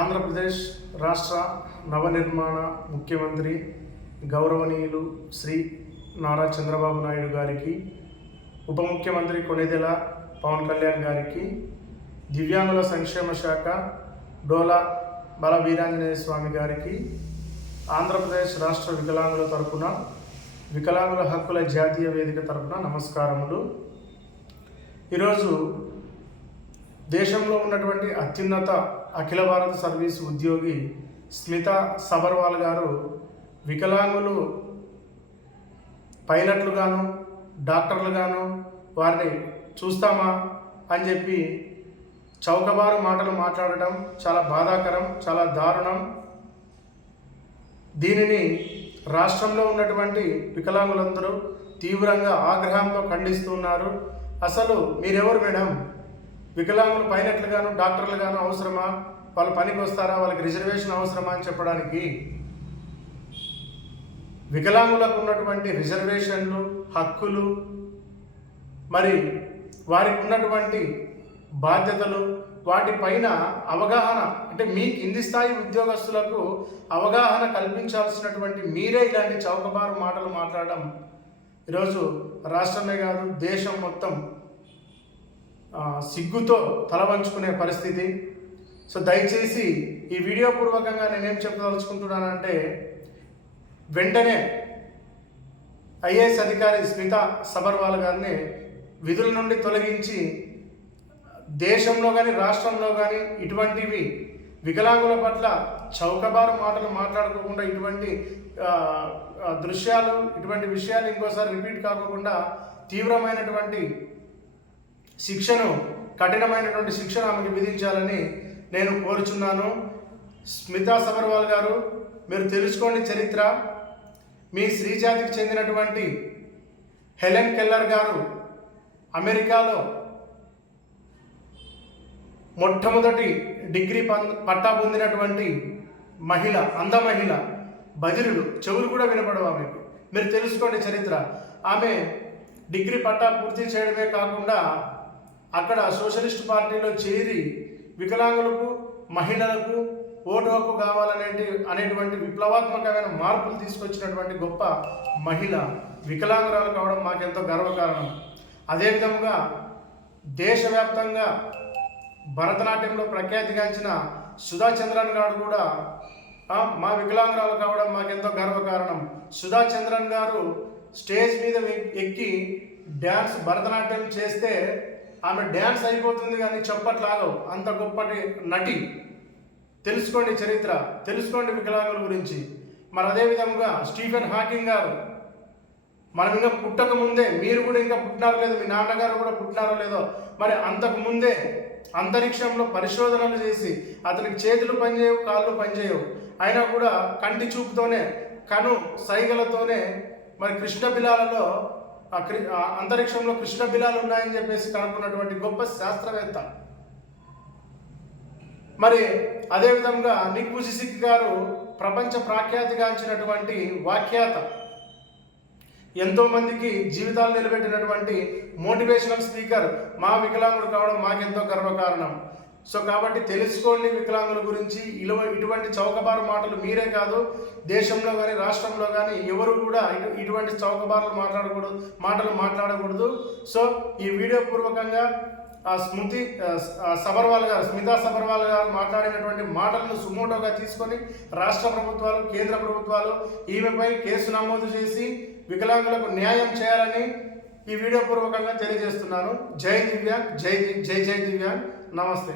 ఆంధ్రప్రదేశ్ రాష్ట్ర నవనిర్మాణ ముఖ్యమంత్రి గౌరవనీయులు శ్రీ నారా చంద్రబాబు నాయుడు గారికి, ఉప ముఖ్యమంత్రి కొణిదెల పవన్ కళ్యాణ్ గారికి, దివ్యాంగుల సంక్షేమ శాఖ డోలా బల వీరాంజనేయ స్వామి గారికి, ఆంధ్రప్రదేశ్ రాష్ట్ర వికలాంగుల తరపున వికలాంగుల హక్కుల జాతీయ వేదిక తరపున నమస్కారములు. ఈరోజు దేశంలో ఉన్నటువంటి అత్యున్నత అఖిల భారత సర్వీస్ ఉద్యోగి స్మితా సబర్వాల్ గారు వికలాంగులు పైలట్లుగాను డాక్టర్లుగాను వారిని చూస్తామా అని చెప్పి చౌకబారు మాటలు మాట్లాడటం చాలా బాధాకరం, చాలా దారుణం. దీనిని రాష్ట్రంలో ఉన్నటువంటి వికలాంగులందరూ తీవ్రంగా ఆగ్రహంతో ఖండిస్తున్నారు. అసలు మీరెవరు మేడం? వికలాంగులు పైలట్లుగాను డాక్టర్లుగాను అవసరమా? వాళ్ళు పనికి వస్తారా? వాళ్ళకి రిజర్వేషన్ అవసరమా అని చెప్పడానికి? వికలాంగులకు ఉన్నటువంటి రిజర్వేషన్లు, హక్కులు, మరి వారికి ఉన్నటువంటి బాధ్యతలు, వాటిపైన అవగాహన, అంటే మీ కింది స్థాయి ఉద్యోగస్తులకు అవగాహన కల్పించాల్సినటువంటి మీరే ఇలాంటి చౌకబారు మాటలు మాట్లాడడం ఈరోజు రాష్ట్రమే కాదు దేశం మొత్తం సిగ్గుతో తల వంచుకునే పరిస్థితి. సో దయచేసి ఈ వీడియో పూర్వకంగా నేనేం చెప్పదలుచుకుంటున్నానంటే, వెంటనే ఐఏఎస్ అధికారి స్మితా సబర్వాల్ గారిని విధుల నుండి తొలగించి దేశంలో కానీ రాష్ట్రంలో కానీ ఇటువంటివి వికలాంగుల పట్ల చౌకబారు మాటలు మాట్లాడుకోకుండా, ఇటువంటి దృశ్యాలు, ఇటువంటి విషయాలు ఇంకోసారి రిపీట్ కాకుండా తీవ్రమైనటువంటి శిక్షను, కఠినమైనటువంటి శిక్షను ఆమెకు విధించాలని నేను కోరుచున్నాను. స్మితా సబర్వాల్ గారు, మీరు తెలుసుకోండి చరిత్ర. మీ శ్రీజాతికి చెందినటువంటి హెలెన్ కెల్లర్ గారు అమెరికాలో మొట్టమొదటి డిగ్రీ పట్టా పొందినటువంటి మహిళ, అంధ మహిళ, బదిరుడు, చెవులు కూడా వినపడవు ఆమెకు. మీరు తెలుసుకోండి చరిత్ర. ఆమె డిగ్రీ పట్టా పూర్తి చేయడమే కాకుండా అక్కడ సోషలిస్ట్ పార్టీలో చేరి వికలాంగులకు, మహిళలకు ఓటు హక్కు అనేటువంటి విప్లవాత్మకమైన మార్పులు తీసుకొచ్చినటువంటి గొప్ప మహిళ, వికలాంగురాలు కావడం మాకెంతో గర్వకారణం. అదేవిధంగా దేశవ్యాప్తంగా భరతనాట్యంలో ప్రఖ్యాతిగాంచిన సుధా చంద్రన్ గారు కూడా మా వికలాంగురాలు కావడం మాకెంతో గర్వకారణం. సుధా చంద్రన్ గారు స్టేజ్ మీద ఎక్కి డ్యాన్స్, భరతనాట్యం చేస్తే ఆమె డ్యాన్స్ అయిపోతుంది కానీ చప్పట్లాగవు, అంత గొప్పటి నటి. తెలుసుకోండి చరిత్ర, తెలుసుకోండి వికలాంగుల గురించి. మరి అదేవిధంగా స్టీఫెన్ హాకింగ్ గారు, మనం ఇంకా పుట్టక ముందే, మీరు కూడా ఇంకా పుట్టినారో లేదో, మీ నాన్నగారు కూడా పుట్టినారో లేదో, మరి అంతకు ముందే అంతరిక్షంలో పరిశోధనలు చేసి అతనికి చేతులు పనిచేయవు, కాళ్ళు పనిచేయవు, అయినా కూడా కంటి చూపుతోనే, కను సైగలతోనే మరి కృష్ణ బిలాలలో అంతరిక్షంలో కృష్ణ బిలాలు ఉన్నాయని చెప్పేసి కనుక్కున్నటువంటి గొప్ప శాస్త్రవేత్త. మరి అదేవిధంగా నిక్ వూజిసిక్ గారు ప్రపంచ ప్రఖ్యాతిగాంచినటువంటి వ్యాఖ్యాత, ఎంతోమందికి జీవితాలు నిలబెట్టినటువంటి మోటివేషనల్ స్పీకర్. మా వికలాంగులు కావడం మాకెంతో గర్వకారణం. సో కాబట్టి తెలుసుకోండి వికలాంగుల గురించి. ఇటువంటి చౌకబారు మాటలు మీరే కాదు, దేశంలో కానీ రాష్ట్రంలో కానీ ఎవరు కూడా ఇటువంటి చౌకబారులు మాట్లాడకూడదు. సో ఈ వీడియో పూర్వకంగా స్మితా సబర్వాల్ గారు మాట్లాడినటువంటి మాటలను సుమోటోగా తీసుకొని రాష్ట్ర ప్రభుత్వాలు, కేంద్ర ప్రభుత్వాలు ఈమెపై కేసు నమోదు చేసి వికలాంగులకు న్యాయం చేయాలని ఈ వీడియో పూర్వకంగా తెలియజేస్తున్నాను. జై దివ్యాంగ్, జై దివ్యాంగ్. నమస్తే.